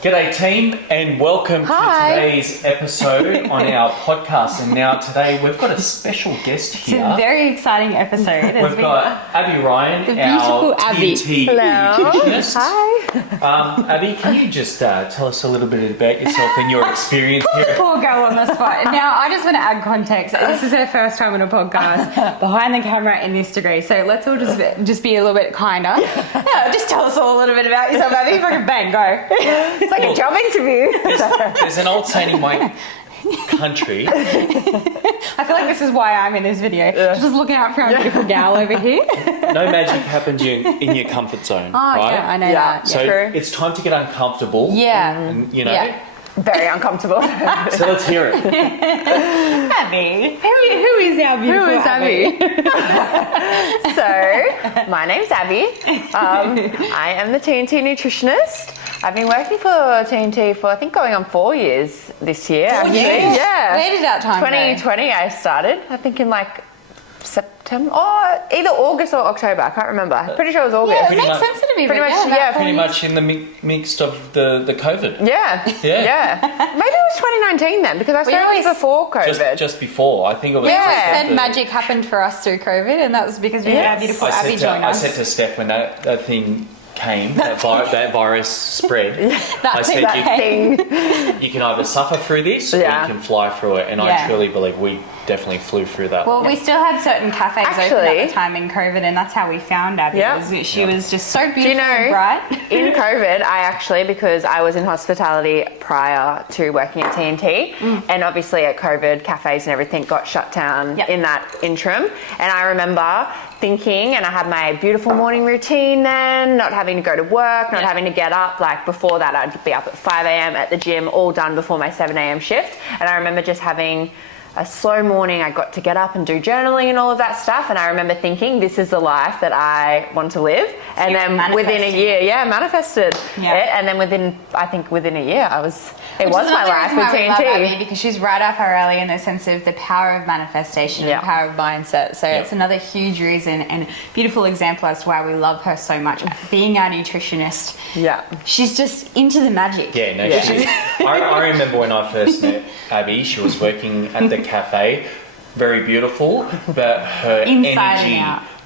G'day team and welcome to today's episode on our podcast. And now today we've got a special guest here. It's a very exciting episode. We've got Abbey Ryan, the beautiful our Abbey. TNT Hello. Nutritionist. Hi. Abby, can you just tell us a little bit about yourself and your experience here? Poor girl on the spot. Now, I just want to add context. This is her first time on a podcast behind the camera in this degree. So let's all just be a little bit kinder. Yeah, just tell us all a little bit about yourself, Abby. Fucking bang, go. It's like a job interview. There's an old saying in my country. I feel like this is why I'm in this video. Just looking out for our beautiful gal over here. No magic happens in your comfort zone, Oh, right? yeah, I know that. So True. it's time to get uncomfortable. Yeah. And, you know. Yeah. Very uncomfortable. So let's hear it. Abby. Who is our beautiful Who is Abby? So, my name's Abby. I am the TNT Nutritionist. I've been working for TNT for, I think, going on 4 years this year. Actually. years? Yeah. Where did that time go? 2020 I started. I think in like September, or either August or October. I can't remember. I'm pretty sure it was August. Yeah, it Pretty makes much- sense to me. pretty but much, about yeah, 4 Pretty years. much in the midst of the COVID. Yeah. Maybe it was 2019 then, because I started always- before COVID. Just before, I think it was. Yeah. just Said after- magic happened for us through COVID, and that was because we had our beautiful I Abby join I us. said to Steph when that thing came, that virus spread, I said you can either suffer through this or you can fly through it. And I truly believe we definitely flew through that. Well, we still had certain cafes open Actually- at the time in COVID, and that's how we found Abby. Yeah. Was that she was just so beautiful Do you know, and bright. in COVID, I actually, because I was in hospitality prior to working at TNT, and obviously at COVID, cafes and everything got shut down in that interim. And I remember thinking, and I had my beautiful morning routine then, not having to go to work, not having to get up. Like before that, I'd be up at 5 a.m. at the gym, all done before my 7 a.m. shift. And I remember just having a slow morning. I got to get up and do journaling and all of that stuff. And I remember thinking, this is the life that I want to live. And then within a year, manifested it. And then within a year, it was my life with TNT. Because she's right up our alley in the sense of the power of manifestation and the power of mindset. So it's another huge reason and beautiful example as to why we love her so much. Being our nutritionist, she's just into the magic. Yeah, no, she is. I remember when I first met Abby, she was working at the cafe, very beautiful, but her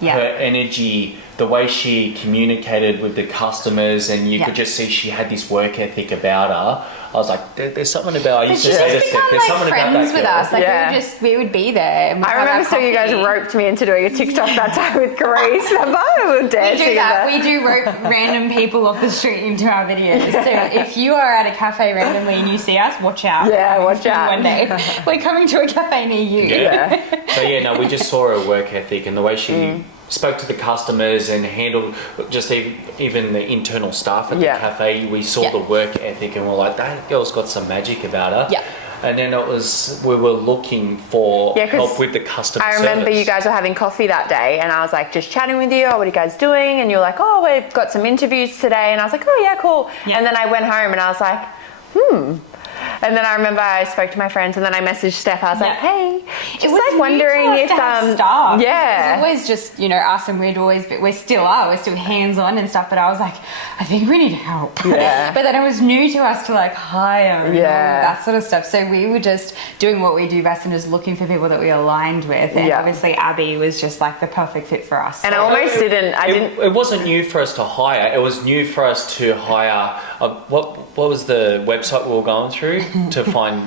energy, the way she communicated with the customers, and you could just see she had this work ethic about her. I was like, there's something about. I used to say to Steph, there's something about that friends with girl. us. Like we would be there. And I remember, so you guys roped me into doing a TikTok that time with Grace. Remember? We were dancing. We do that. We do rope random people off the street into our videos. So if you are at a cafe randomly and you see us, watch out. Yeah, watch out. One day we're coming to a cafe near you. So we just saw her work ethic and the way she spoke to the customers and handled just even the internal staff at the cafe. We saw the work ethic and we're like, that girl's got some magic about her. Yeah. And then we were looking for help with the customer service. I remember you guys were having coffee that day and I was like just chatting with you, what are you guys doing? And you were like, oh, we've got some interviews today. And I was like, oh yeah, cool. Yeah. And then I went home and I was like, And then I remember I spoke to my friends and then I messaged Steph. I was like, hey, just like wondering if staff. Yeah. It was always just, us, and we're still hands-on and stuff, but I was like, I think we need help. Yeah. But then it was new to us to like hire and all that sort of stuff. So we were just doing what we do best and just looking for people that we aligned with. And obviously Abby was just like the perfect fit for us. And I almost didn't. It wasn't new for us to hire. It was new for us to hire. What was the website we were going through to find?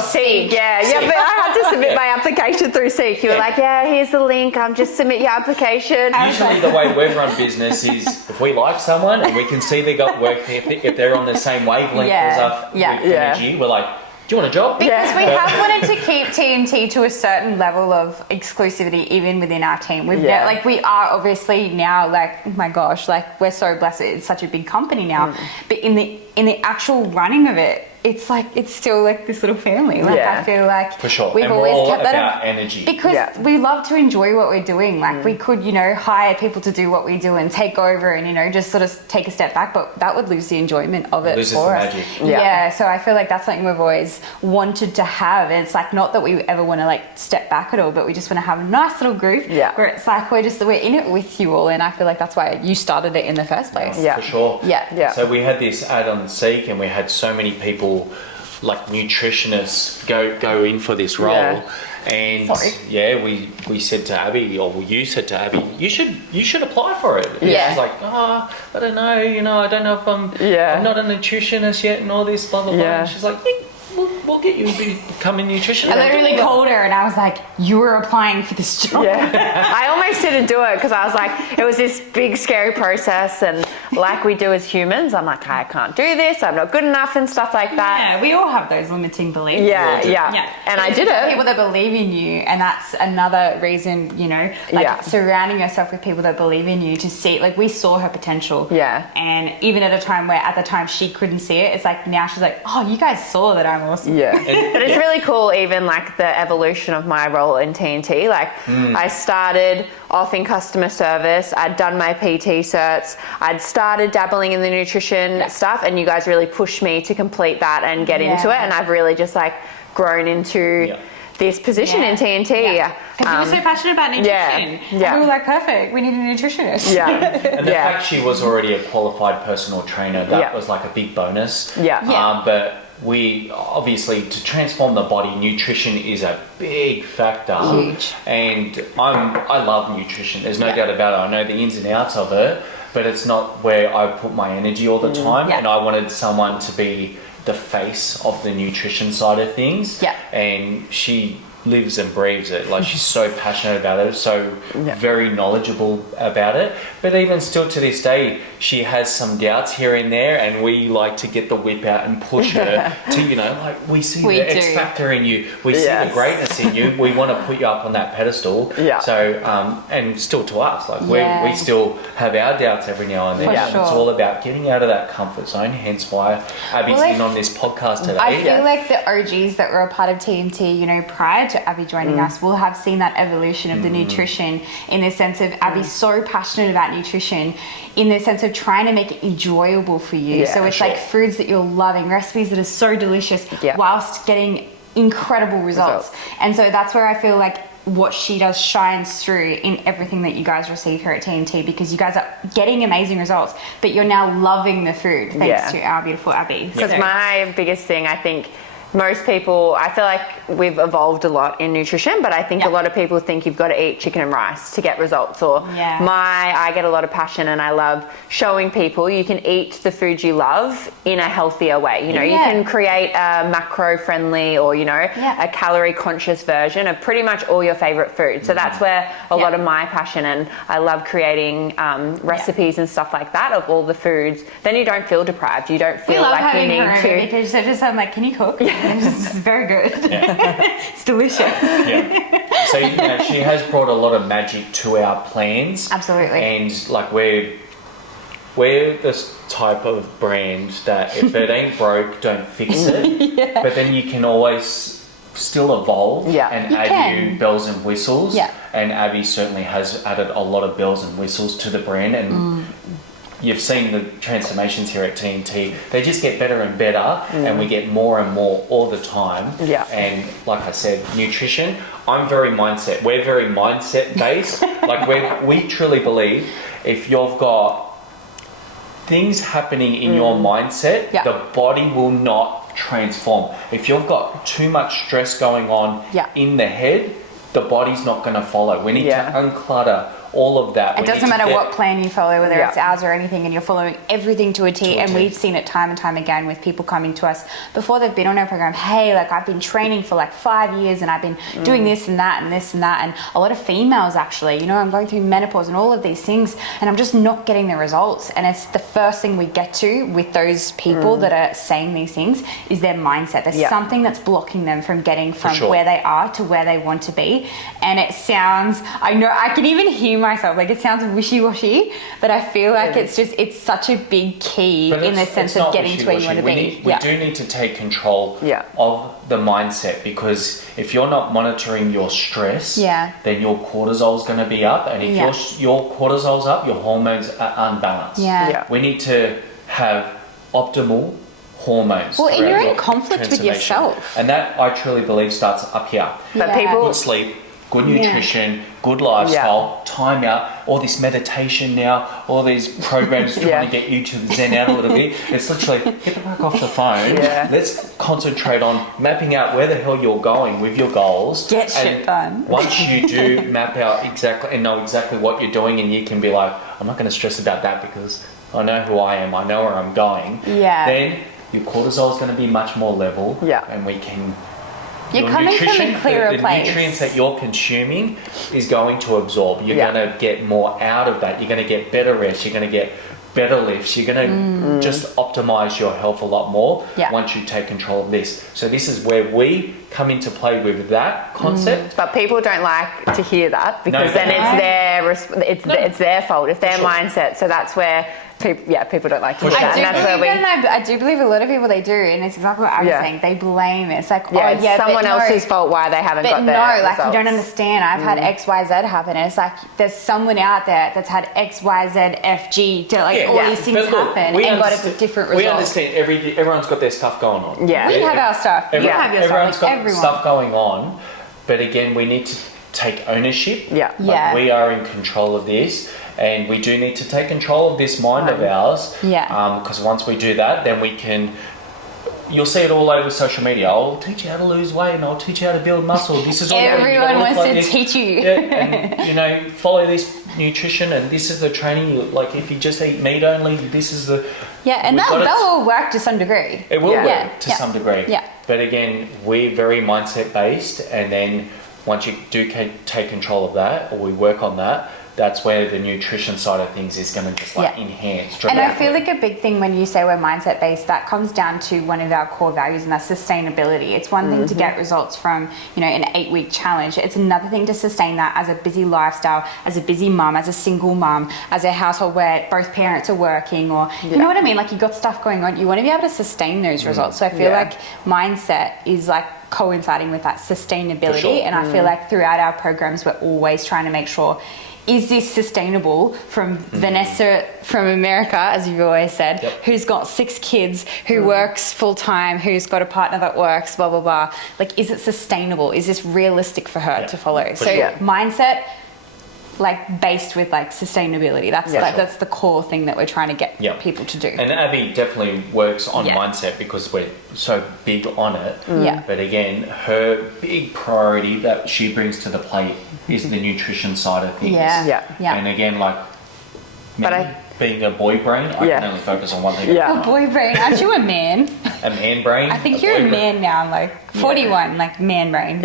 Seek, but I had to submit my application through Seek. You were like, here's the link, just submit your application. Usually the way we've run business is if we like someone and we can see they got work ethic, if they're on the same wavelength as us with energy, we're like, do you want a job? Because we have wanted to keep TNT to a certain level of exclusivity even within our team. We are obviously now oh my gosh, we're so blessed. It's such a big company now. But in the actual running of it, it's like it's still like this little family. Like I feel like for sure. we've and always we're all kept that about energy because we love to enjoy what we're doing. Like we could, hire people to do what we do and take over and just sort of take a step back, but that would lose the enjoyment of it for us. Magic. Yeah. So I feel like that's something we've always wanted to have. And it's like not that we ever want to like step back at all, but we just want to have a nice little group where it's like we're in it with you all. And I feel like that's why you started it in the first place. For sure. Yeah. So we had this ad on Seek, and we had so many people, like nutritionists, go in for this role. And we said to Abby, or you said to Abby, you should apply for it. And she's like, I don't know, I don't know if I'm not a nutritionist yet, and all this blah blah blah. And she's like, we'll get you to become a nutritionist. And I really called her, and I was like, you were applying for this job. I almost didn't do it because I was like, it was this big scary process, and like we do as humans, I'm like, I can't do this, I'm not good enough and stuff like that. Yeah, we all have those limiting beliefs. Yeah. And I did it. People that believe in you, and that's another reason, surrounding yourself with people that believe in you to see, like we saw her potential. Yeah. And even at a time where at the time she couldn't see it, it's like now she's like, oh, you guys saw that I'm awesome. Yeah. But it's really cool, even like the evolution of my role in TNT. Like I started off in customer service, I'd done my PT certs, I'd started dabbling in the nutrition stuff, and you guys really pushed me to complete that and get into it. And I've really just like grown into this position in TNT. And you were so passionate about nutrition. And we were like, perfect, we need a nutritionist. And the fact she was already a qualified personal trainer, that was like a big bonus. But we obviously, to transform the body, nutrition is a big factor. Huge. And I love nutrition. There's no doubt about it. I know the ins and outs of it, but it's not where I put my energy all the time. And I wanted someone to be the face of the nutrition side of things. And she lives and breathes it. Like, she's so passionate about it, so very knowledgeable about it. But even still to this day, she has some doubts here and there, and we like to get the whip out and push her to, like, we see the X factor in you, we see the greatness in you, we want to put you up on that pedestal. So and still to us, like we still have our doubts every now and then. It's all about getting out of that comfort zone, hence why Abby's in on this podcast today. I feel like the OGs that were a part of TNT, prior to Abby joining us, will have seen that evolution of the nutrition, in the sense of Abby's so passionate about nutrition, in the sense of trying to make it enjoyable for you. So it's like foods that you're loving, recipes that are so delicious, whilst getting incredible results. And so that's where I feel like what she does shines through in everything that you guys receive here at TNT, because you guys are getting amazing results, but you're now loving the food thanks to our beautiful Abby. Because my biggest thing, I think, most people, I feel like we've evolved a lot in nutrition, but I think a lot of people think you've got to eat chicken and rice to get results. Or I get a lot of passion, and I love showing people you can eat the food you love in a healthier way. You can create a macro-friendly or, a calorie-conscious version of pretty much all your favorite foods. So that's where a lot of my passion, and I love creating recipes and stuff like that of all the foods. Then you don't feel deprived. You don't feel like you need to. Because I'm like, can you cook? It's very good. It's delicious. So she has brought a lot of magic to our plans. Absolutely. And like we're this type of brand that if it ain't broke, don't fix it. But then you can always still evolve and add new bells and whistles. And Abby certainly has added a lot of bells and whistles to the brand, and you've seen the transformations here at TNT. They just get better and better, and we get more and more all the time. And like I said, nutrition, we're very mindset based. Like we truly believe if you've got things happening in your mindset, the body will not transform. If you've got too much stress going on in the head, the body's not going to follow. We need to unclutter all of that. It doesn't matter what plan you follow, whether it's ours or anything, and you're following everything to a T. And we've seen it time and time again with people coming to us before they've been on our program. Hey, like I've been training for like 5 years, and I've been doing this and that and this and that. And a lot of females actually, I'm going through menopause and all of these things, and I'm just not getting the results. And it's the first thing we get to with those people that are saying these things is their mindset. There's something that's blocking them from getting from where they are to where they want to be. And it sounds, I know, I can even hear myself. Like, it sounds wishy-washy, but I feel like it's such a big key in the sense of getting to where you want to be. We do need to take control of the mindset, because if you're not monitoring your stress, then your cortisol's going to be up, and if your cortisol's up, your hormones are unbalanced. We need to have optimal hormones. Well, and you're in conflict with yourself. And that, I truly believe, starts up here. But people... Good sleep, good nutrition, good lifestyle, time out, all this meditation now, all these programs trying to get you to zen out a little bit. It's literally, get the fuck off the phone. Let's concentrate on mapping out where the hell you're going with your goals. Get shit done. Once you do map out exactly and know exactly what you're doing, and you can be like, I'm not going to stress about that because I know who I am, I know where I'm going. Then your cortisol is going to be much more level, and we can... You're coming from a clearer place. The nutrients that you're consuming is going to absorb. You're going to get more out of that. You're going to get better rest. You're going to get better lifts. You're going to just optimize your health a lot more once you take control of this. So this is where we come into play with that concept. But people don't like to hear that, because then it's their fault. It's their mindset. So that's where people don't like to hear that. I do believe a lot of people, they do, and it's exactly what I was saying. They blame it. It's like, it's someone else's fault why they haven't got their results. Like, you don't understand. I've had X, Y, Z happen, and it's like there's someone out there that's had X, Y, Z, F, G, to all these things happen and got a different result. We understand everyone's got their stuff going on. We have our stuff. You have your everyone's stuff. got stuff going on, but again, we need to take ownership. Like, we are in control of this. And we do need to take control of this mind of ours. Because once we do that, then we can... You'll see it all over social media. I'll teach you how to lose weight, and I'll teach you how to build muscle. This is all everyone wants to teach you. And follow this nutrition, and this is the training. Like, if you just eat meat only, this is the... and that'll all work to some degree. It will work to some degree. But again, we're very mindset based, and then once you do take control of that, or we work on that, that's where the nutrition side of things is going to just enhance. And I feel like a big thing when you say we're mindset based, that comes down to one of our core values, and that's sustainability. It's one thing to get results from, an 8-week challenge. It's another thing to sustain that as a busy lifestyle, as a busy mum, as a single mum, as a household where both parents are working, or you know what I mean? Like, you've got stuff going on. You want to be able to sustain those results. So I feel like mindset is like coinciding with that sustainability. And I feel like throughout our programs, we're always trying to make sure, is this sustainable from Vanessa from America, as you've always said, who's got 6 kids, who works full time, who's got a partner that works, blah, blah, blah. Like, is it sustainable? Is this realistic for her to follow? Mindset, like, based with like sustainability. That's the core thing that we're trying to get people to do. And Abby definitely works on mindset because we're so big on it. But again, her big priority that she brings to the plate is the nutrition side of things. And again, like, being a boy brain, I can only focus on one thing. A boy brain. Aren't you a man? A man brain. I think you're a man now. I'm like 41, like man brain.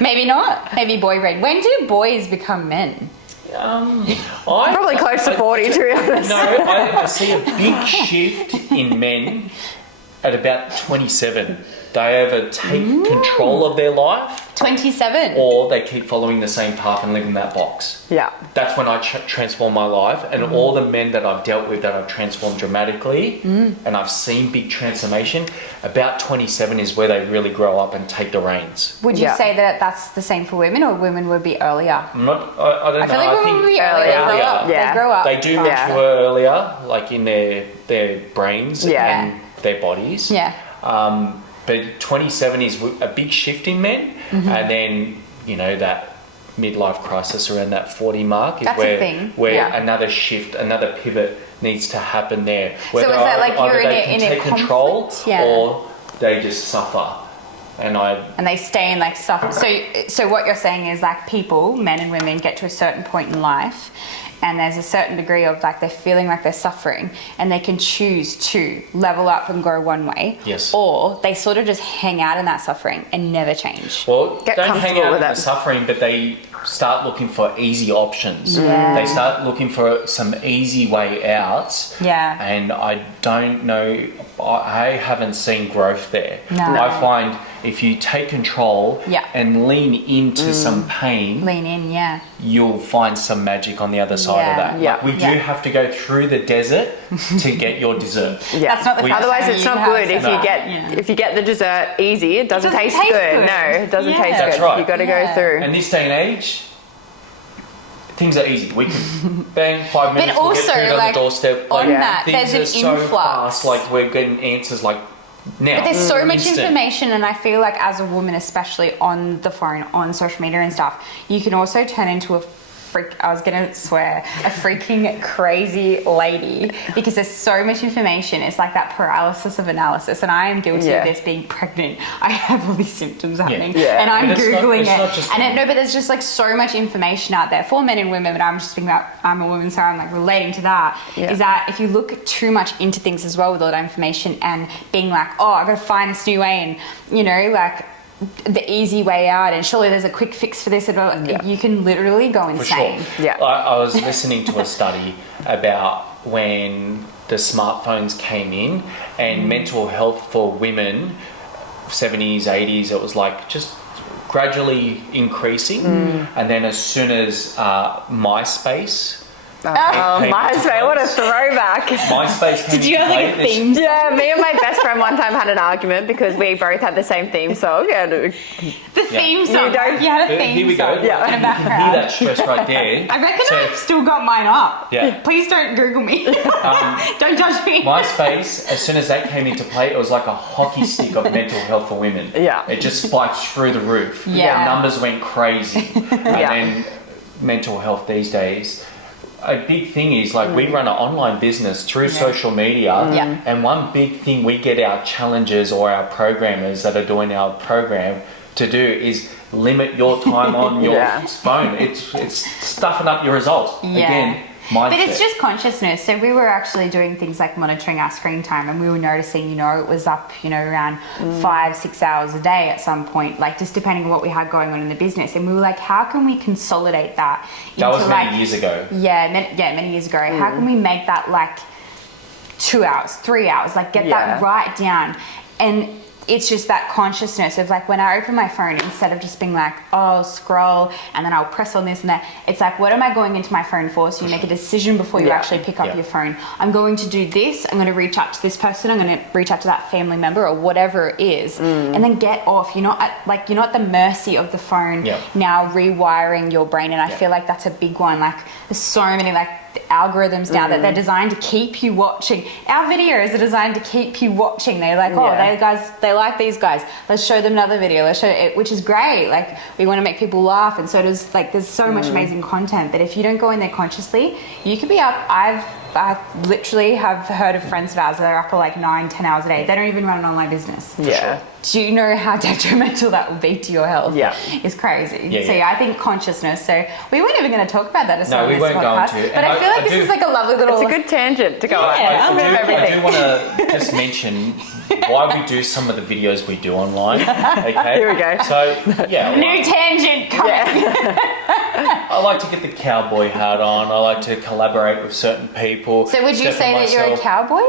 Maybe not. Maybe boy brain. When do boys become men? Probably close to 40, to be honest. No, I see a big shift in men at about 27. They either take control of their life, 27, or they keep following the same path and live in that box. That's when I transform my life, and all the men that I've dealt with that I've transformed dramatically, and I've seen big transformation. About 27 is where they really grow up and take the reins. Would you say that that's the same for women, or women would be earlier? I don't know. I feel like women would be earlier. They grow up. They do mature earlier, like in their brains and their bodies. But 27 is a big shift in men, and then that midlife crisis around that 40 mark is where another shift, another pivot needs to happen there. Whether so is that like you're in a take control or they just suffer. And they stay in like suffer. So what you're saying is, like, people, men and women, get to a certain point in life, and there's a certain degree of like they're feeling like they're suffering, and they can choose to level up and go one way, or they sort of just hang out in that suffering and never change. Well, don't hang out in the suffering, but they start looking for easy options. They start looking for some easy way outs. And I don't know. I haven't seen growth there. No. I find if you take control Yeah. and lean into some pain, Lean in, yeah. you'll find some magic on the other side of Yeah. that. Yeah. Like we Yeah. do have to go through the desert to get your dessert. Yeah. That's not the first Otherwise, time it's you not have good. some- If you get the dessert easy, it doesn't taste good. good. No, it doesn't Yeah. taste That's good. right. You got to go Yeah. through. And this day and age, things are easy. We can bang 5 minutes. But we'll get also, food on like, the doorstep. on Like, that, things there's an are so influx. fast. Like we're getting answers like now. But there's so much Instant. information, and I feel like as a woman, especially on the phone, on social media and stuff, you can also turn into a I was gonna swear, a freaking crazy lady, because there's so much information. It's like that paralysis of analysis, and I am guilty of this being pregnant. I have all these symptoms happening, Yeah. and I'm But it's Googling not it. just But there's just like so much information out there for men and women, but I'm just thinking about, I'm a woman, so I'm like relating to that. Yeah. Is that if you look too much into things as well with all that information and being like, oh, I've got to find this new way, and like the easy way out, and surely there's a quick fix for this, you can literally go For sure. insane. Yeah. I was listening to a study about when the smartphones came in and mental health for women, 70s, 80s, it was like just gradually increasing. And then as soon as MySpace, MySpace, what a throwback. MySpace came Did you into have like play, a theme? Yeah, me and my best friend one time had an argument because we both had the same theme song. And The theme song. You don't- You had a theme Here we go. song Yeah. in the You can hear background. that stress right there. I reckon So, I've still got mine up. Yeah. Please don't Google me. Don't judge me. MySpace, as soon as that came into play, it was like a hockey stick of mental health for women. Yeah. It just spiked through the roof. Yeah. The numbers went crazy. And Yeah. then mental health these days, a big thing is like we run an online business through social media. Yeah. And one big thing we get our challengers or our programmers that are doing our program to do is limit your time on your Yeah. phone. It's stuffing up your results. Yeah. Again, mindset. But it's just consciousness. So we were actually doing things like monitoring our screen time, and we were noticing, it was up, around 5-6 hours a day at some point, like just depending on what we had going on in the business. And we were like, how can we consolidate that? That was into, many years ago. Yeah, many years ago. How can we make that like 2 hours, 3 hours, like get that right down? And it's just that consciousness of like when I open my phone, instead of just being like, oh, I'll scroll and then I'll press on this and that, it's like, what am I going into my phone for? So you make a decision before you actually pick up your phone. I'm going to do this. I'm going to reach out to this person. I'm going to reach out to that family member or whatever it is, and then get off. You're not at the mercy of the phone now rewiring your brain. And I feel like that's a big one. Like there's so many algorithms now that they're designed to keep you watching. Our videos are designed to keep you watching. They're like, they like these guys. Let's show them another video. Let's show it, which is great. Like we want to make people laugh, and so does there's so much amazing content that if you don't go in there consciously, you could be up. I literally have heard of friends of ours that are up for like 9-10 hours a day. They don't even run an online business. Yeah. Do you know how detrimental that will be to your health? Yeah. It's crazy. Yeah, so yeah. I think consciousness. So we weren't even going to talk about that as well we in this weren't going podcast. to. But And I feel like I this do- is like a lovely little. It's a good tangent to go on. Yeah, It's a bit of I everything. do want to just mention why we do some of the videos we do online. Okay. Here we go. So yeah, New tangent coming. I like to get the cowboy hat on. I like to collaborate with certain people. So would you Steph say and that you're a myself. cowboy?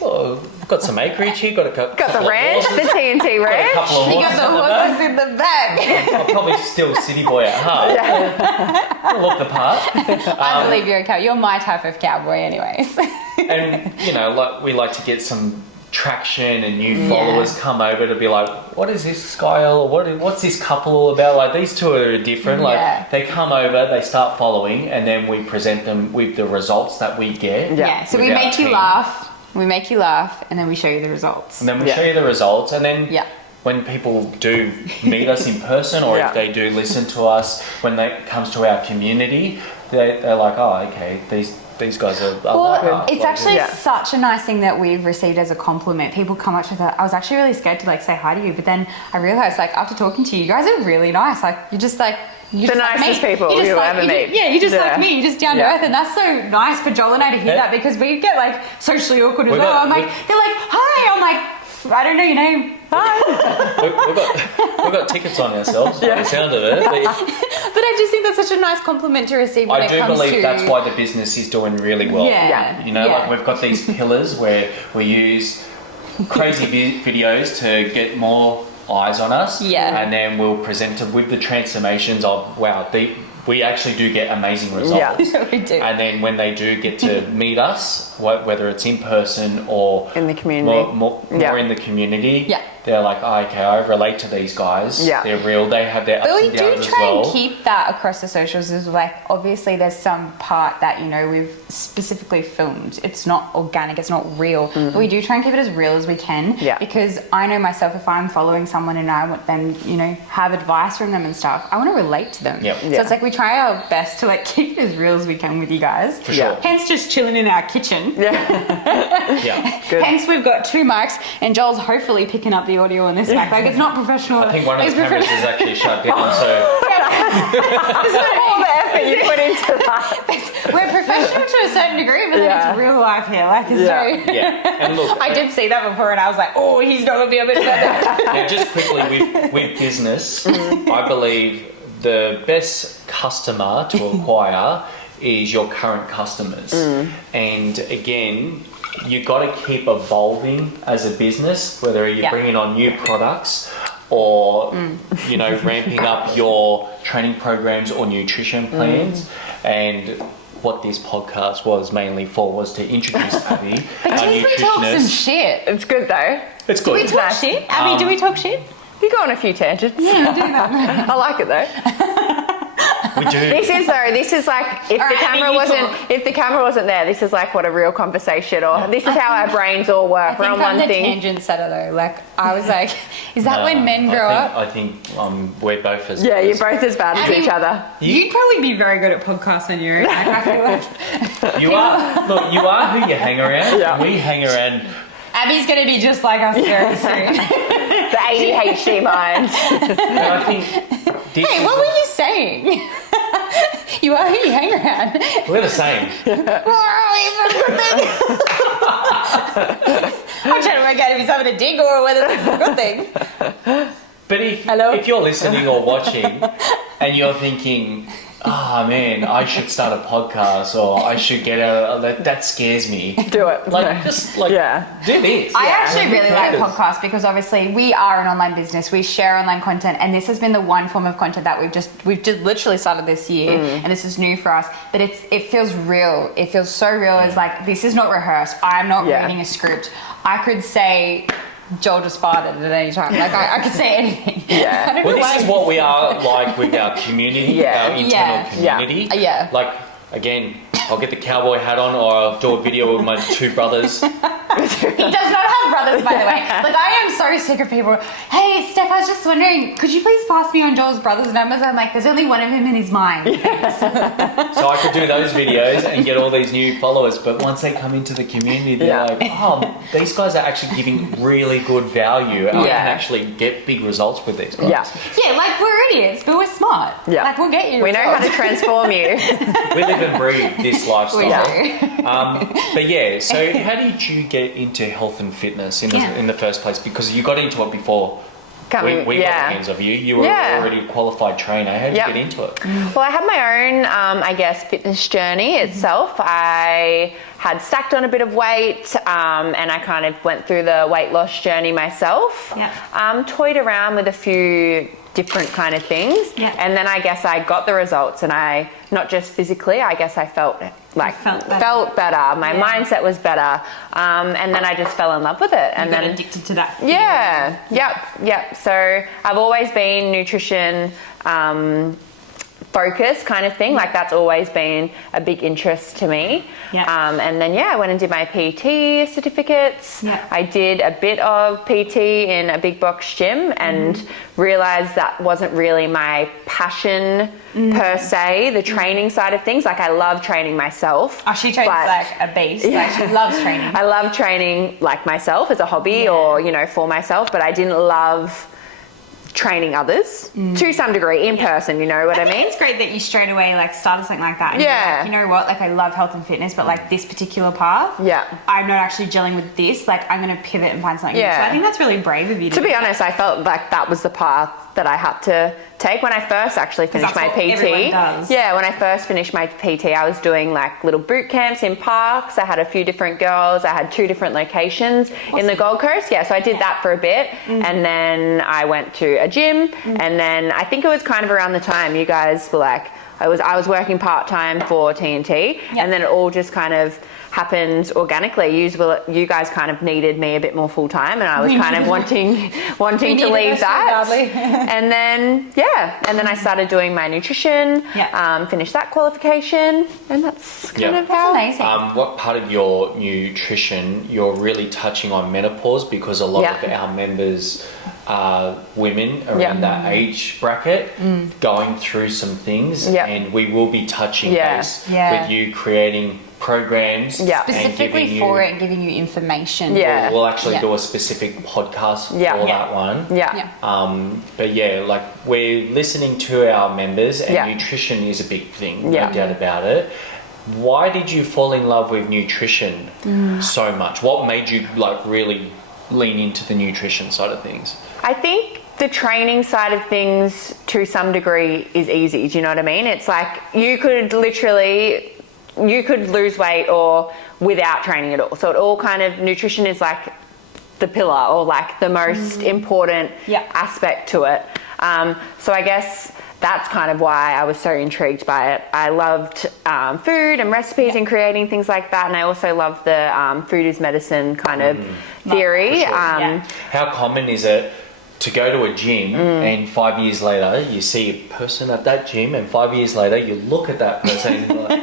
Well, I've got some acreage here. Got Got couple the ranch, of the horses, TNT got a ranch. couple of You horses got the in the back. horses in the back. I'm probably still a city boy at heart. I look the part. I believe you're a cowboy. You're my type of cowboy, anyways. And we like to get some traction and new followers come over to be like, what is this guy or what's this couple all about? Like these two are different. Like they come over, they start following, and then we present them with the results that we get. Yeah. So we with our make you team. laugh. We make you laugh, and then we show you the results. And then we show you the results, and then Yeah. when people do meet us in person, or if they do listen to us when it comes to our community, they're like, oh, okay, these guys are like Well, us. it's Like, actually Yeah. such a nice thing that we've received as a compliment. People come up to that. I was actually really scared to say hi to you, but then I realized after talking to you, you guys are really nice. You're just you're The just like nicest me. people You're just you'll like- ever meet. You're just Yeah. like me. You're just down to Yeah. earth, and that's so nice for Joel and I to hear Yeah. that, because we get socially awkward as We well. got- I'm like, they're like, hi. I'm like, I don't know your name. we've got tickets on ourselves by the sound of it. But I just think that's such a nice compliment to receive when I it do comes believe to... that's why the business is doing really well. Yeah. You know, like we've got these pillars where we use crazy videos to get more eyes on us. Yeah. And then we'll present them with the transformations of, wow, we actually do get amazing results. Yeah, we do. And then when they do get to meet us, whether it's in person or in the community, more in the community, they're like, oh, okay, I relate to these guys. Yeah. They're real. They have their ups and downs as well. But we do try and keep that across the socials as like, obviously there's some part that, you know, we've specifically filmed. It's not organic, it's not real. But we do try and keep it as real as we can. Yeah. Because I know myself, if I'm following someone and I want them, you know, have advice from them and stuff, I want to relate to them. Yep. So it's like we try our best to like keep it as real as we can with you guys. For sure. Hence just chilling in our kitchen. Yeah. Good. Hence we've got 2 mics and Joel's hopefully picking up the audio on this mic. Like it's not professional. I think one of the cameras is actually shut down, so... This is all the effort you put into that. We're professional to a certain degree, but then it's real life here. Like it's very... Yeah. And look... I did see that before and I was like, oh, he's not going to be able to do that. Now, just quickly, with business, I believe the best customer to acquire is your current customers. And again, you got to keep evolving as a business, whether you're bringing on new products or you know, ramping up your training programs or nutrition plans. And what this podcast was mainly for was to introduce Abby, our we talk some nutritionist. shit. It's good though. It's good. Do we talk shit? Abby, do we talk shit? You go on a few tangents. Yeah, I do that. I like it though. We do. This is like if the camera wasn't there, this is like what a real conversation, or this is how our brains all work. We're on one thing. Tangent setter though. Like I was like, is that when men grow up? I think we're both as you're both as bad as each other. You'd probably be very good at podcasts on your own. I feel like you are. Look, you are who you hang around. Yeah. We hang around. Abby's gonna be just like us very soon. The ADHD mind. And I think. Hey, what were you saying? You are who you hang around. We're the same. I'm trying to work out if he's having a dig or whether it's a good thing. But if you're listening or watching and you're thinking, oh man, I should start a podcast or I should get that scares me. Do it. Do this. I actually really like podcasts because obviously we are an online business. We share online content and this has been the one form of content that we've just literally started this year and this is new for us. But it feels real. It feels so real. It's like, this is not rehearsed. I'm not reading a script. I could say Joel just farted at any time. Like I could say anything. Yeah. Well, this is what we are like with our community, our internal community. Yeah. Like, again, I'll get the cowboy hat on or I'll do a video with my 2 brothers. He does not have brothers, by the way. Like, I am so sick of people. Hey, Steph, I was just wondering, could you please pass me on Joel's brother's numbers? I'm like, there's only one of him in his mind. So I could do those videos and get all these new followers, but once they come into the community, they're like, oh, these guys are actually giving really good value. I can actually get big results with these guys. Yeah, like we're idiots, but we're smart. Yeah. Like we'll get you. We know how to transform you. We live and breathe this lifestyle. We do. But yeah, so how did you get into health and fitness in the first place? Because you got into it before we got the hands of you. You were already a qualified trainer. How did you get into it? Well, I had my own, I guess, fitness journey itself. I had stacked on a bit of weight and I kind of went through the weight loss journey myself. Toyed around with a few different kind of things. And then I guess I got the results and I, not just physically, I guess I felt better. My mindset was better. And then I just fell in love with it. And then addicted to that. Yep. So I've always been nutrition focus kind of thing. Like that's always been a big interest to me. And then I went and did my PT certificates. I did a bit of PT in a big box gym and realized that wasn't really my passion per se, the training side of things. Like I love training myself. Oh, she trains like a beast. Like she loves training. I love training like myself as a hobby or, for myself, but I didn't love training others to some degree in person, you know what I mean? It's great that you straight away like started something like that. And you're like, you know what? Like I love health and fitness, but like this particular path, I'm not actually gelling with this. Like I'm going to pivot and find something new. So I think that's really brave of you. To be honest, I felt like that was the path that I had to take when I first actually finished my PT. Yeah, when I first finished my PT, I was doing like little boot camps in parks. I had a few different girls. I had 2 different locations in the Gold Coast. Yeah, so I did that for a bit, and then I went to a gym, and then I think it was kind of around the time you guys were like, I was working part-time for TNT, and then it all just kind of happened organically. You guys kind of needed me a bit more full time, and I was kind of wanting to leave that. And then I started doing my nutrition, finished that qualification, and that's kind of how. That's amazing. What part of your nutrition you're really touching on menopause, because a lot of our members are women around that age bracket going through some things, and we will be touching base with you creating programs specifically for it and giving you information. We'll actually do a specific podcast for that one. But like we're listening to our members, and nutrition is a big thing, no doubt about it. Why did you fall in love with nutrition so much? What made you like really lean into the nutrition side of things? I think the training side of things to some degree is easy. Do you know what I mean? It's like you could lose weight or without training at all. So it all kind of, nutrition is like the pillar or like the most important aspect to it. So I guess that's kind of why I was so intrigued by it. I loved food and recipes and creating things like that. And I also love the food is medicine kind of theory. How common is it to go to a gym and 5 years later you see a person at that gym, and 5 years later you look at that person and you're like,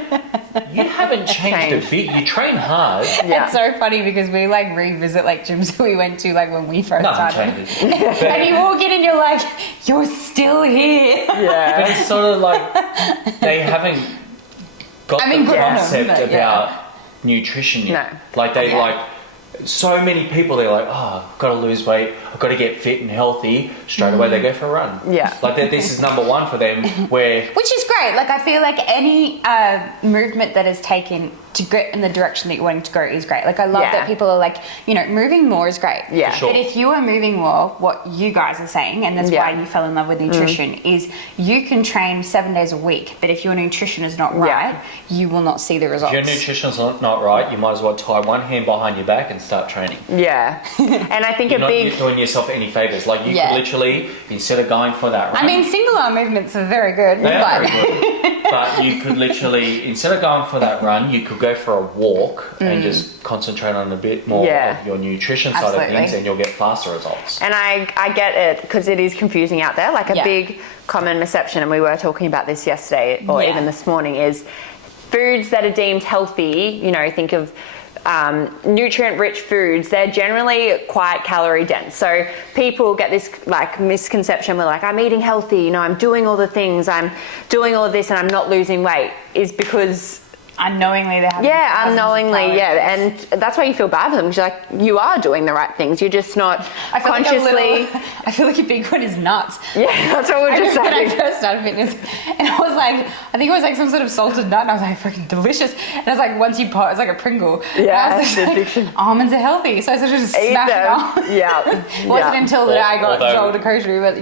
you haven't changed a bit. You train hard. It's so funny because we like revisit like gyms that we went to like when we first started. And you walk in and you're like, you're still here. But it's sort of like they haven't got the concept about nutrition yet. Like they like so many people, they're like, oh, I've got to lose weight, I've got to get fit and healthy. Straight away they go for a run. Like this is number one for them. Which is great. Like I feel like any movement that is taken to get in the direction that you're wanting to go is great. Like I love that people are like, you know, moving more is great. But if you are moving more, what you guys are saying, and that's why you fell in love with nutrition, is you can train 7 days a week, but if your nutrition is not right, you will not see the results. If your nutrition is not right, you might as well tie one hand behind your back and start training. And I think you're not doing yourself any favors. Like you could literally, instead of going for that run, I mean, single arm movements are very good. They are very good. But you could literally, instead of going for that run, you could go for a walk and just concentrate on a bit more of your nutrition side of things, and you'll get faster results. And I get it, because it is confusing out there. Like a big common misconception, and we were talking about this yesterday or even this morning, is foods that are deemed healthy, you know, think of nutrient-rich foods, they're generally quite calorie dense. So people get this like misconception where like, I'm eating healthy, you know, I'm doing all the things, I'm doing all of this and I'm not losing weight, is because unknowingly they have unknowingly and that's why you feel bad for them, because you're like, you are doing the right things, you're just not consciously. I feel like a big one is nuts. That's what we're just saying. When I first started fitness, and I was like, I think it was like some sort of salted nut, and I was like, freaking delicious. And I was like, once you pop, it's like a Pringle. I was like, almonds are healthy, so I sort of just smashed it on. It wasn't until that I got told to kosher, but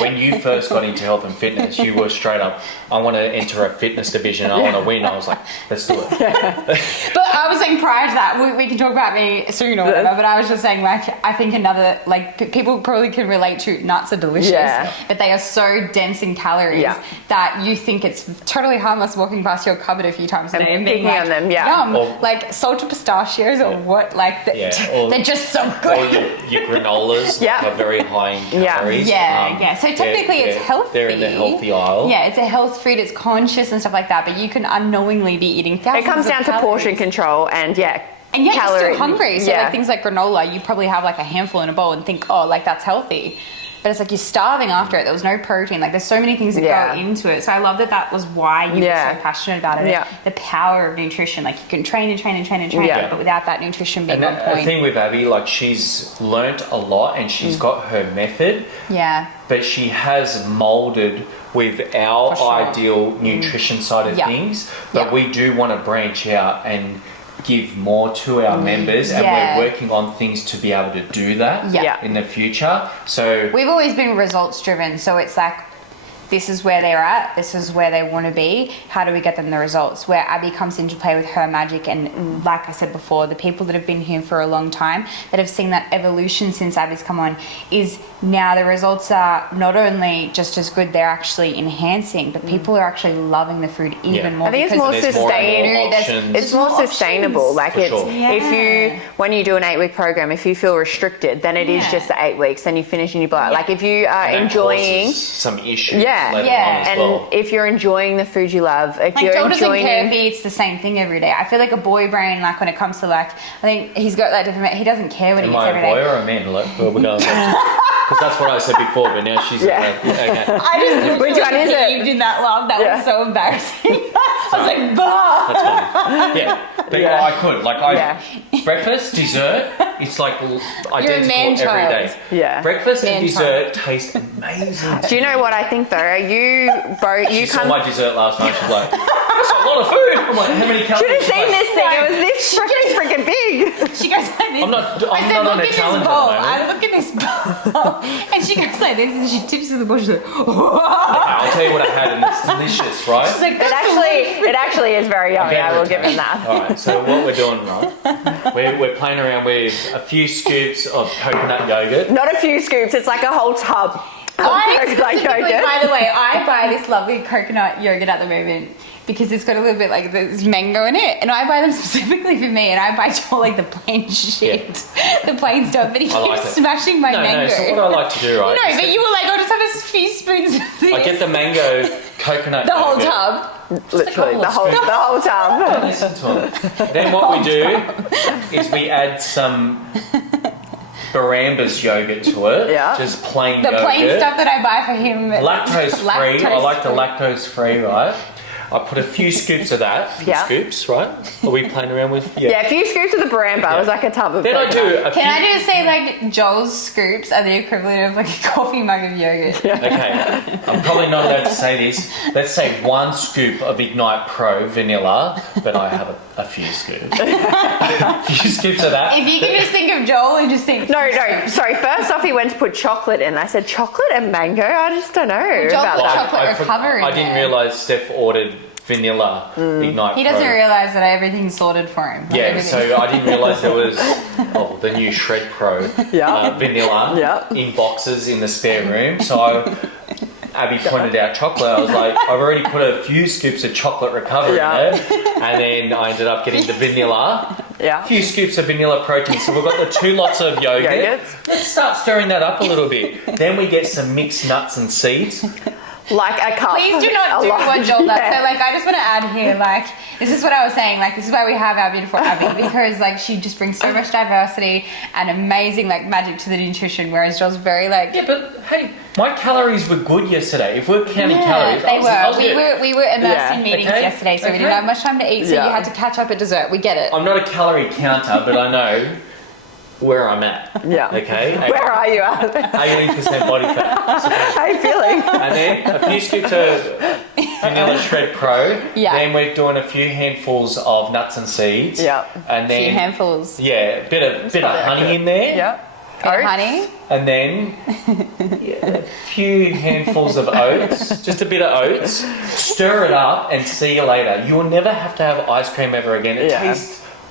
when you first got into health and fitness, you were straight up, I want to enter a fitness division, I want to win. I was like, let's do it. But I was saying prior to that, we can talk about me soon or whatever, but I was just saying, like, I think another, like, people probably can relate to nuts are delicious, but they are so dense in calories that you think it's totally harmless walking past your cupboard a few times a day and being like, on them, yum, like salted pistachios or what, like, they're just so good. Or your granolas are very high in calories. So technically it's healthy. They're in the healthy aisle. Yeah, it's a health food, it's conscious and stuff like that, but you can unknowingly be eating thousands It comes down to portion control and yet you're still hungry. So like things like granola, you probably have like a handful in a bowl and think, oh, like that's healthy. but it's like you're starving after it. There was no protein. Like there's so many things that go into it. So I love that was why you were so passionate about it. Yeah. The power of nutrition. Like you can train and train and train and train, but without that nutrition being on The point. thing with Abby, like she's learnt a lot and she's got her method. Yeah. But she has moulded with our ideal nutrition side of things. But we do want to branch out and give more to our members, and we're working on things to be able to do that in the future. So we've always been results driven, so it's like this is where they're at, this is where they want to be, how do we get them the results? Where Abby comes into play with her magic, and like I said before, the people that have been here for a long time that have seen that evolution since Abby's come on, is now the results are not only just as good, they're actually enhancing, but people are actually loving the food even more. I think it's more sustainable. It's more sustainable. Like if you, when you do an 8-week program, if you feel restricted, then it is just the 8 weeks, then you finish and you blow it. Like if you are enjoying some issues. And if you're enjoying the food you love, if you're Joel enjoying, doesn't care if he eats the same thing every day. I feel like a boy brain, like when it comes to like, I think he's got that different. He doesn't care what he eats every day. Am I a boy or a man? Like, well, we're going because that's what I said before, but now she's okay. I just which one is it? You did that laugh. That was so embarrassing. I was like, bah. That's funny. But I could breakfast, dessert. It's like identical every day. Yeah. Breakfast and dessert taste amazing. Do you know what I think though? You saw my dessert last night. She's like, that's a lot of food. I'm like, how many calories? Should have seen this thing. It was this freaking big. She goes like this. I'm not on a challenge at the moment. I look at this bowl, and she goes like this, and she tips to the bowl. She's like, I'll tell you what I had, and it's delicious, right? She's like, it actually is very yummy. I will give him that. All right. So what we're doing, right? We're playing around with a few scoops of coconut yogurt. Not a few scoops. It's like a whole tub. By the way, I buy this lovely coconut yogurt at the moment because it's got a little bit like there's mango in it, and I buy them specifically for me, and I buy Joel like the plain shit, the plain stuff, but he keeps smashing my mango. No, so what I like to do, right? No, but you were like, I'll just have a few spoons of this. I get the mango coconut the whole yogurt. tub. Literally, the whole tub. Listen to it. Then what we do is we add some Baramba's yogurt to it. Yeah. Just plain yogurt. The plain stuff that I buy for him. Lactose free. I like the lactose free, right? I put a few scoops of that. Scoops, right? Are we playing around with? Yeah, a few scoops of the Baramba. It was like a tub of. Then I do. Can I just say, like, Joel's scoops are the equivalent of like a coffee mug of yogurt? Yeah. Okay, I'm probably not allowed to say this. Let's say 1 scoop of Ignite Pro vanilla, but I have a few scoops. A few scoops of that. If you can just think of Joel and just think. No. Sorry. First off, he went to put chocolate in. I said chocolate and mango. I just don't know about that. Chocolate recovery. I didn't realise Steph ordered vanilla Ignite Pro. He doesn't realise that everything's sorted for him. So I didn't realise there was the new Shred Pro vanilla in boxes in the spare room. So Abby pointed out chocolate. I was like, I've already put a few scoops of chocolate recovery in there, and then I ended up getting the vanilla. A few scoops of vanilla protein. So we've got the 2 lots of yogurt. Let's start stirring that up a little bit. Then we get some mixed nuts and seeds. Like a cup. Please do not do what Joel does. So, like, I just want to add here, like, this is what I was saying. Like, this is why we have our beautiful Abby, because, like, she just brings so much diversity and amazing, like, magic to the nutrition, whereas Joel's very, like... Yeah, but, hey, my calories were good yesterday. If we're counting calories... they were. We were immersed in meetings yesterday, so we didn't have much time to eat, so you had to catch up at dessert. We get it. I'm not a calorie counter, but I know where I'm at. Yeah. Okay? Where are you at? 18% body fat. So, how are you feeling? And then a few scoops of vanilla Shred Pro. Yeah. Then we're doing a few handfuls of nuts and seeds. Yeah. And then... A few handfuls. Yeah, a bit of honey in there. Yeah. Honey. And then a few handfuls of oats. Just a bit of oats. Stir it up and see you later. You'll never have to have ice cream ever again.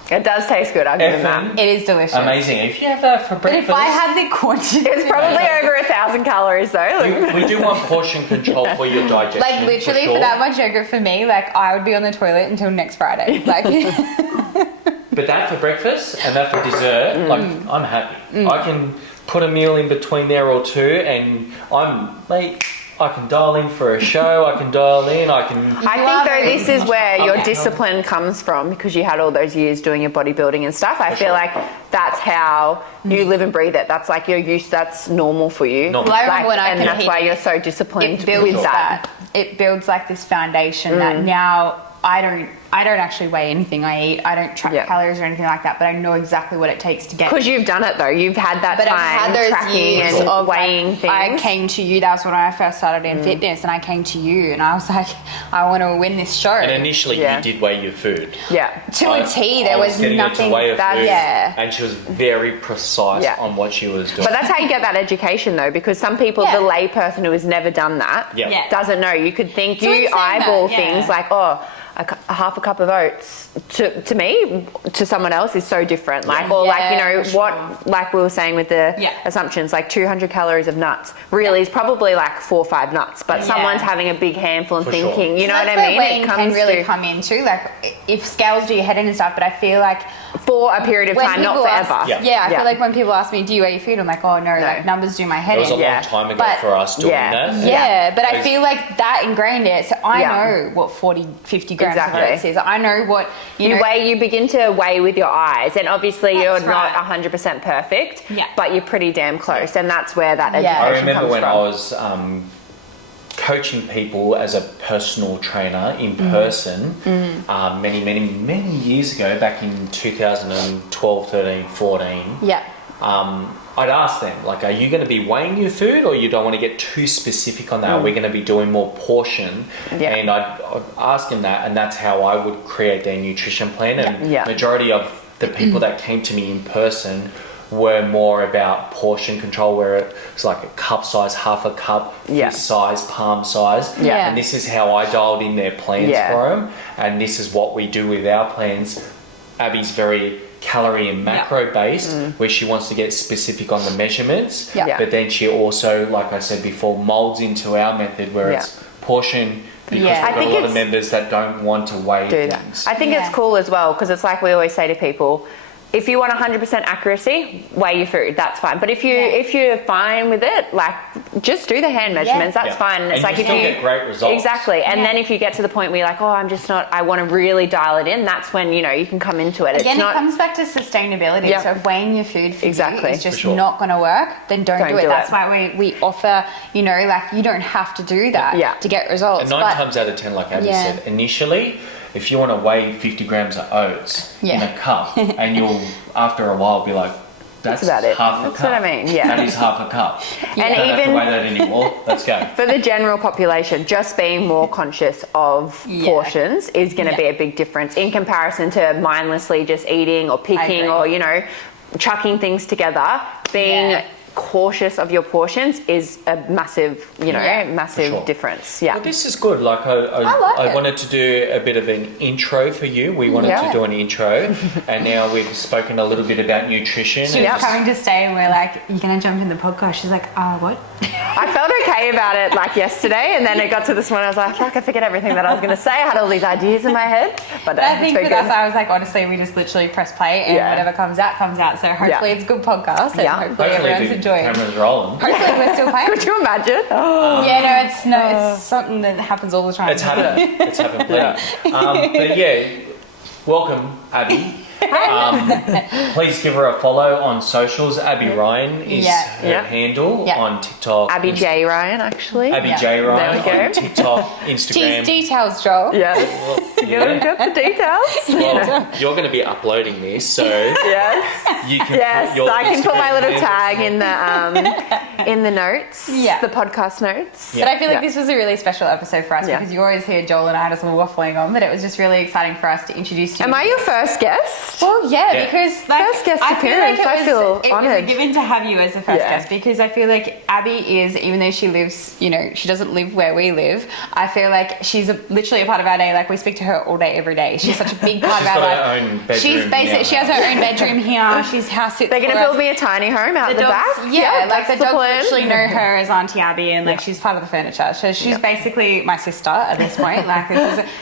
It does taste good, I'll give him that. It is delicious. Amazing. If you have that for breakfast... But if I had the quantity... It's probably over 1,000 calories though. We do want portion control for your digestion. Like, literally, for that much yogurt for me, like, I would be on the toilet until next Friday. Like... But that for breakfast and that for dessert, like, I'm happy. I can put a meal in between there or two, and I can dial in for a show, I can dial in, I think though this is where your discipline comes from, because you had all those years doing your bodybuilding and stuff. I feel like that's how you live and breathe it. That's like you're used. That's normal for you. Well, I remember when I and that's why you're so disciplined with that. It builds like this foundation that now I don't actually weigh anything I eat. I don't track calories or anything like that, but I know exactly what it takes to get. Because you've done it though. You've had that but time I've had those tracking years and of weighing like, things. I came to you. That was when I first started in fitness, and I came to you, and I was like, I want to win this show. And initially, you did weigh your food. Yeah. To a T, there was getting nothing. her to weigh her food, yeah. and she was very precise on what she was doing. But that's how you get that education though, because some people, the lay person who has never done that, doesn't know. You could think you eyeball things like, a half a cup of oats to me, to someone else is so different. Like, or like, you know, what, like we were saying with the assumptions, like 200 calories of nuts really is probably like 4 or 5 nuts, but someone's having a big handful and thinking, you know what I mean? Weighing can really come into, like, if scales do your head in and stuff, but I feel like for a period of time, not forever. I feel like when people ask me, do you weigh your food? I'm like, oh no, like numbers do my head in. It was a long time ago for us doing that. Yeah, but I feel like that ingrained it. So I know what 50 grams of oats is. I know what, you begin to weigh with your eyes, and obviously you're not 100% perfect, but you're pretty damn close, and that's where that education comes from. I remember when I was coaching people as a personal trainer in person many years ago, back in 2012, 13, 14. I'd ask them, like, are you going to be weighing your food, or you don't want to get too specific on that? Are we going to be doing more portion? And I'd ask them that, and that's how I would create their nutrition plan. And majority of the people that came to me in person were more about portion control, where it's like a cup size, half a cup, fist size, palm size. And this is how I dialed in their plans for them. And this is what we do with our plans. Abby's very calorie and macro based, where she wants to get specific on the measurements, but then she also, like I said before, molds into our method where it's portion, because we've got a lot of members that don't want to weigh things. I think it's cool as well, because it's like we always say to people, if you want 100% accuracy, weigh your food. That's fine. But if you're fine with it, like, just do the hand measurements. That's fine. And it's like you if you get great results. Exactly. And then if you get to the point where you're like, oh, I'm just not. I want to really dial it in. That's when you can come into it. Again, it comes back to sustainability. So if weighing your food for you is just not going to work, then don't do it. That's why we offer. Like, you don't have to do that to get results. And 9 times out of 10, like Abby said, initially, if you want to weigh 50 grams of oats in a cup, and you'll, after a while, be like, that's about it. Half a cup. That's what I mean, That is half a cup. And don't even have to weigh that anymore. Let's go. For the general population, just being more conscious of portions is going to be a big difference in comparison to mindlessly just eating or picking or, chucking things together. Being cautious of your portions is a massive, massive difference. Well, this is good. Like, I wanted to do a bit of an intro for you. We wanted to do an intro, and now we've spoken a little bit about nutrition. She was coming to stay, and we're like, "You're gonna jump in the podcast?" She's like, what?" I felt okay about it like yesterday, and then it got to this morning. I was like, "Fuck, I forget everything that I was going to say." I had all these ideas in my head, but I think with us, I was like, honestly, we just literally press play, and whatever comes out, comes out. So hopefully, it's a good podcast, and hopefully everyone's enjoying. Camera's rolling. Hopefully we're still playing. Could you imagine? It's something that happens all the time. It's happened. It's happened plenty. But welcome, Abby. Please give her a follow on socials. Abby Ryan is her handle on TikTok. Abby J Ryan, actually. Abby J Ryan there we go. on TikTok, Instagram. Details, Joel. Yes. You got the details. Well, you're going to be uploading this, so you can put your I can put my little Instagram tag in the notes, the podcast notes. But I feel like this was a really special episode for us because you always hear Joel and I just waffling on, but it was just really exciting for us to introduce you. Am I your first guest? Well, because first guest appearance, I feel honoured. It was a given to have you as a first guest, because I feel like Abby is, even though she lives, she doesn't live where we live, I feel like she's literally a part of our day. Like, we speak to her all day, every day. She's such a big part of our life. She's basically, she has her own bedroom here. She's house sits. They're going to build me a tiny home out the back. Yeah, like the dogs literally know her as Auntie Abby, and like she's part of the furniture. So she's basically my sister at this point.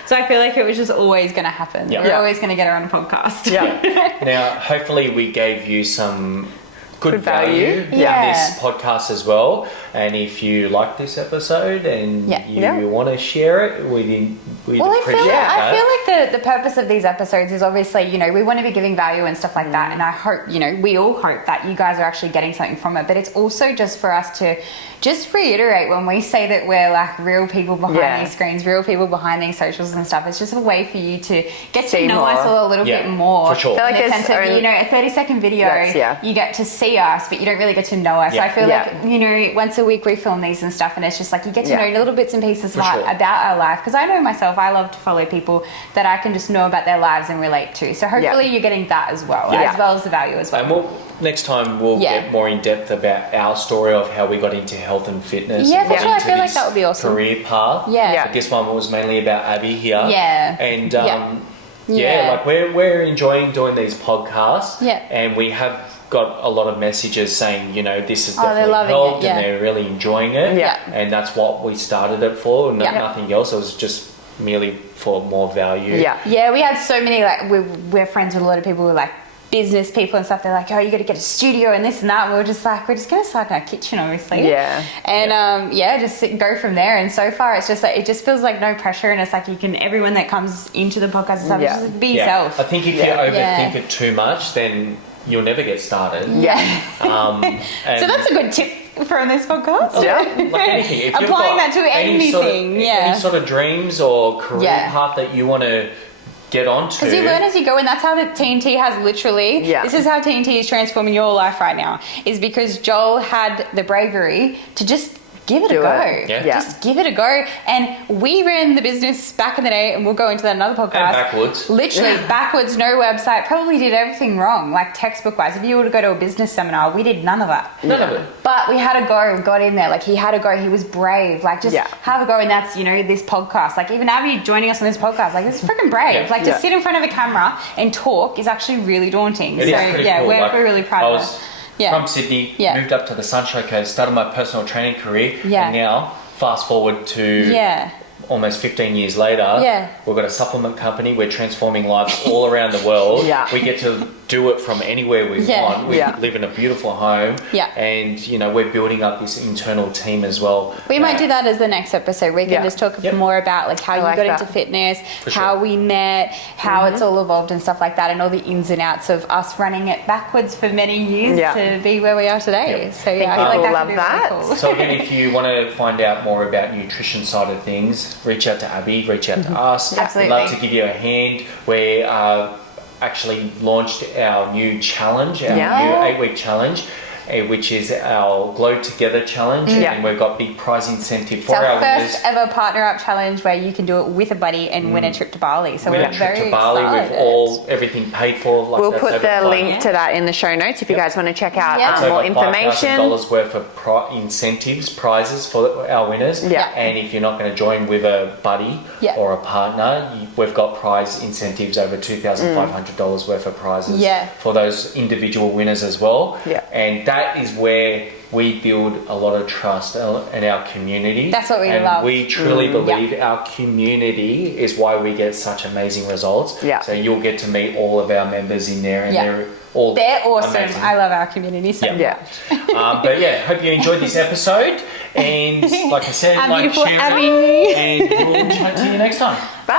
So I feel like it was just always going to happen. We're always going to get her on a podcast. Now, hopefully we gave you some good value in Yeah. this podcast as well. And if you like this episode and you want to share it, we'd appreciate that. I feel like the purpose of these episodes is obviously, you know, we want to be giving value and stuff like that. And I hope, you know, we all hope that you guys are actually getting something from it. But it's also just for us to just reiterate when we say that we're like real people behind these screens, real people behind these socials and stuff. It's just a way for you to get to know us a little bit more. For sure. I feel like in the sense of, you know, a 30-second video, you get to see us, but you don't really get to know us. Yeah. I feel like, you know, once a week we film these and stuff, and it's just like you get to know little bits and pieces about our life. Because I know myself, I love to follow people that I can just know about their lives and relate to. So hopefully you're getting that as well as the value as well. And next time we'll get more in depth about our story of how we got into health and fitness. Yeah, for sure. I feel like that would be awesome. Career path. Yeah. But this one was mainly about Abby here. Yeah. And like we're enjoying doing these podcasts. Yeah. And we have got a lot of messages saying, you know, this has definitely helped and they're really enjoying it. Yeah. And that's what we started it for. Nothing else. It was just merely for more value. Yeah, we had so many, like, we're friends with a lot of people who are like business people and stuff. They're like, oh, you got to get a studio and this and that. And we were just like, we're just going to start in our kitchen, obviously. Yeah. And just sit and go from there. And so far, it's just like, it just feels like no pressure. And it's like everyone that comes into the podcast and stuff, just be yourself. I think if you overthink it too much, then you'll never get started. Yeah. So that's a good tip from this podcast. Yeah. Like anything. If you've applying got that to anything. Any sort of dreams or career path that you want to get onto. Because you learn as you go, and that's how the TNT has literally, this is how TNT is transforming your life right now, is because Joel had the bravery to just give it a go. Just give it a go. And we ran the business back in the day, and we'll go into that in another podcast. And backwards. Literally backwards, no website, probably did everything wrong, like textbook wise. If you were to go to a business seminar, we did none of that. None of it. But we had a go, we got in there. Like, he had a go, he was brave. Like, just have a go, and that's, you know, this podcast. Like, even Abby joining us on this podcast, like, it's freaking brave. Like, to sit in front of a camera and talk is actually really daunting. It is pretty cool. We're really proud of it. From Sydney, moved up to the Sunshine Coast, started my personal training career, and now fast forward to almost 15 years later, we've got a supplement company. We're transforming lives all around the world. We get to do it from anywhere we want. We live in a beautiful home, and you know, we're building up this internal team as well. We might do that as the next episode. We can just talk more about like how you got into fitness, how we met, how it's all evolved and stuff like that, and all the ins and outs of us running it backwards for many years to be where we are today. So I feel like that love could be that. really cool. So again, if you want to find out more about nutrition side of things, reach out to Abby, reach out to us. Absolutely. We'd love to give you a hand. We actually launched our new challenge, our new 8-week challenge, which is our Glow Together challenge, and we've got big prize incentive for our winners. First ever partner up challenge where you can do it with a buddy and win a trip to Bali. So we're very to Bali excited. with everything paid for. Like, we'll put the link to that in the show notes if you guys want to check out more information. $5,000 worth of incentives, prizes for our winners. And if you're not going to join with a buddy or a partner, we've got prize incentives over $2,500 worth of prizes for those individual winners as well. And that is where we build a lot of trust in our community. That's what we love. We truly believe our community is why we get such amazing results. So you'll get to meet all of our members in there, and they're awesome. amazing. I love our community so much. But hope you enjoyed this episode. And like I said, our like, beautiful share Abby. it, and we'll chat to you next time. Bye.